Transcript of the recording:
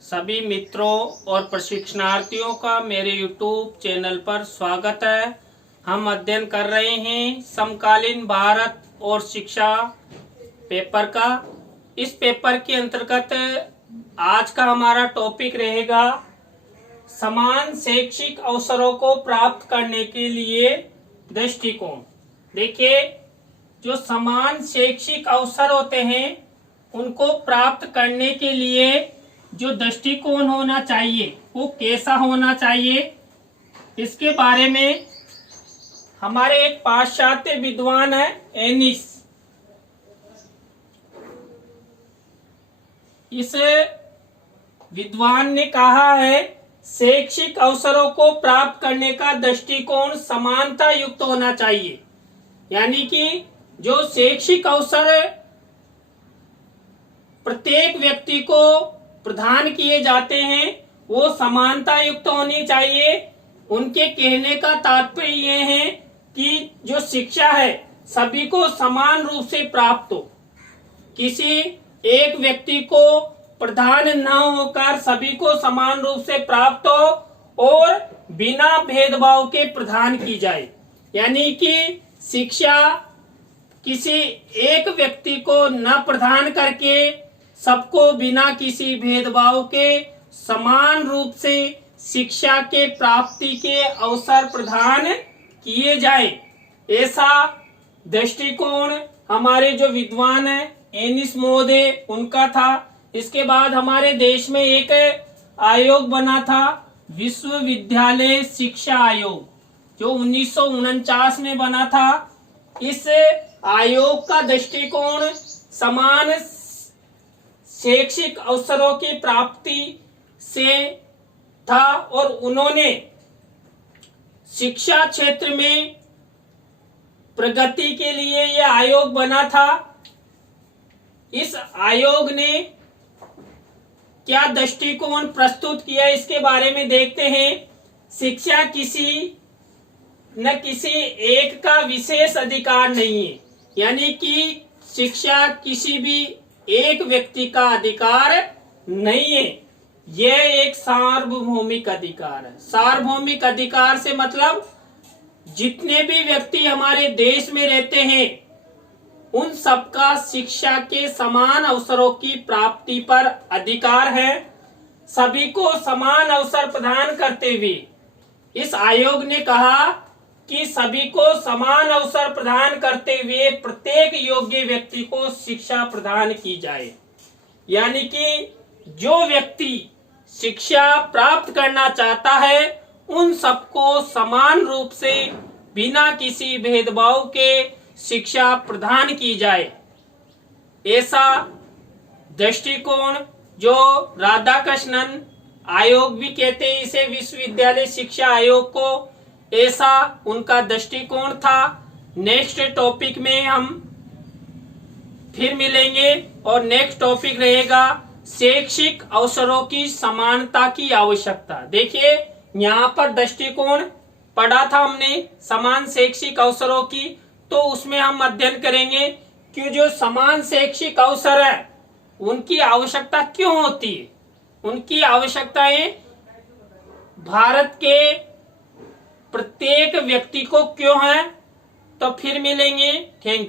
सभी मित्रों और प्रशिक्षणार्थियों का मेरे YouTube चैनल पर स्वागत है। हम अध्ययन कर रहे हैं समकालीन भारत और शिक्षा पेपर का। इस पेपर के अंतर्गत आज का हमारा टॉपिक रहेगा समान शैक्षिक अवसरों को प्राप्त करने के लिए दृष्टिकोण। देखिए, जो समान शैक्षिक अवसर होते हैं उनको प्राप्त करने के लिए जो दृष्टिकोण होना चाहिए वो कैसा होना चाहिए, इसके बारे में हमारे एक पाश्चात्य विद्वान है एनिस। इस विद्वान ने कहा है शैक्षिक अवसरों को प्राप्त करने का दृष्टिकोण समानता युक्त होना चाहिए। यानी कि जो शैक्षिक अवसर प्रत्येक व्यक्ति को प्रदान किए जाते हैं वो समानता युक्त होनी चाहिए। उनके कहने का तात्पर्य ये है कि जो शिक्षा है सभी को समान रूप से प्राप्त हो, किसी एक व्यक्ति को प्रदान न होकर सभी को समान रूप से प्राप्त हो और बिना भेदभाव के प्रदान की जाए। यानी कि शिक्षा किसी एक व्यक्ति को न प्रदान करके सबको बिना किसी भेदभाव के समान रूप से शिक्षा के प्राप्ति के अवसर प्रदान किए जाए, ऐसा दृष्टिकोण हमारे जो विद्वान है एनिस महोदय उनका था। इसके बाद हमारे देश में एक आयोग बना था, विश्वविद्यालय शिक्षा आयोग, जो 1949 में बना था। इस आयोग का दृष्टिकोण समान शैक्षिक अवसरों की प्राप्ति से था और उन्होंने शिक्षा क्षेत्र में प्रगति के लिए यह आयोग बना था। इस आयोग ने क्या दृष्टिकोण प्रस्तुत किया इसके बारे में देखते हैं। शिक्षा किसी न किसी एक का विशेष अधिकार नहीं है, यानी कि शिक्षा किसी भी एक व्यक्ति का अधिकार नहीं है, यह एक सार्वभौमिक अधिकार है। सार्वभौमिक अधिकार से मतलब जितने भी व्यक्ति हमारे देश में रहते हैं उन सबका शिक्षा के समान अवसरों की प्राप्ति पर अधिकार है। सभी को समान अवसर प्रदान करते हुए इस आयोग ने कहा कि सभी को समान अवसर प्रदान करते हुए प्रत्येक योग्य व्यक्ति को शिक्षा प्रदान की जाए। यानी कि जो व्यक्ति शिक्षा प्राप्त करना चाहता है उन सबको समान रूप से बिना किसी भेदभाव के शिक्षा प्रदान की जाए, ऐसा दृष्टिकोण जो राधाकृष्णन आयोग भी कहते हैं इसे, विश्वविद्यालय शिक्षा आयोग को, ऐसा उनका दृष्टिकोण था। नेक्स्ट टॉपिक में हम फिर मिलेंगे और नेक्स्ट टॉपिक रहेगा शैक्षिक अवसरों की समानता की आवश्यकता। देखिए, यहाँ पर दृष्टिकोण पढ़ा था हमने समान शैक्षिक अवसरों की, तो उसमें हम अध्ययन करेंगे कि जो समान शैक्षिक अवसर है उनकी आवश्यकता क्यों होती है। उनकी आवश्यकताएं भारत के प्रत्येक व्यक्ति को क्यों है। तो फिर मिलेंगे। Thank you.